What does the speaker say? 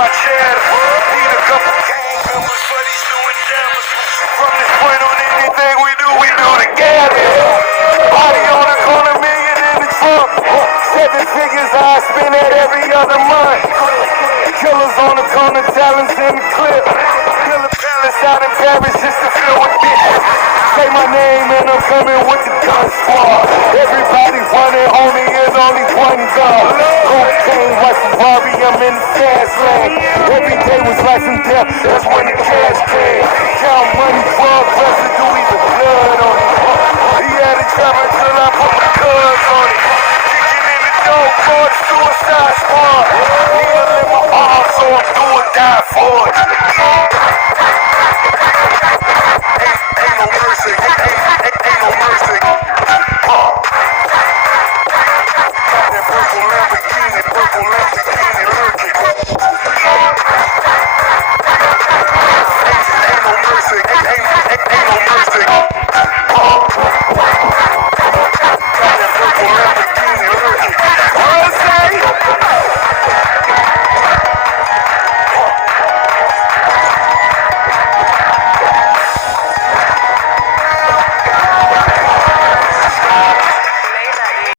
my cheddar. Need a couple gang members for these new endeavors. From this point on, anything we do together. Body on the corner, million in the trunk. 7 figures I spend at every other month. Killers on the corner, talents in the clip. Fill a palace out in Paris just to fill with bitches. Say my name and I'm coming with the gun squad. Everybody running, only is only one gun. Cocaine, watching Barbie, I'm in the fast lane. Every day was life and death, that's when the cash came. Count money, drug residue, even blood on it. He had it traveling till I put my guns on it. Kicking in the dope, for the suicide squad. Needle in my arms.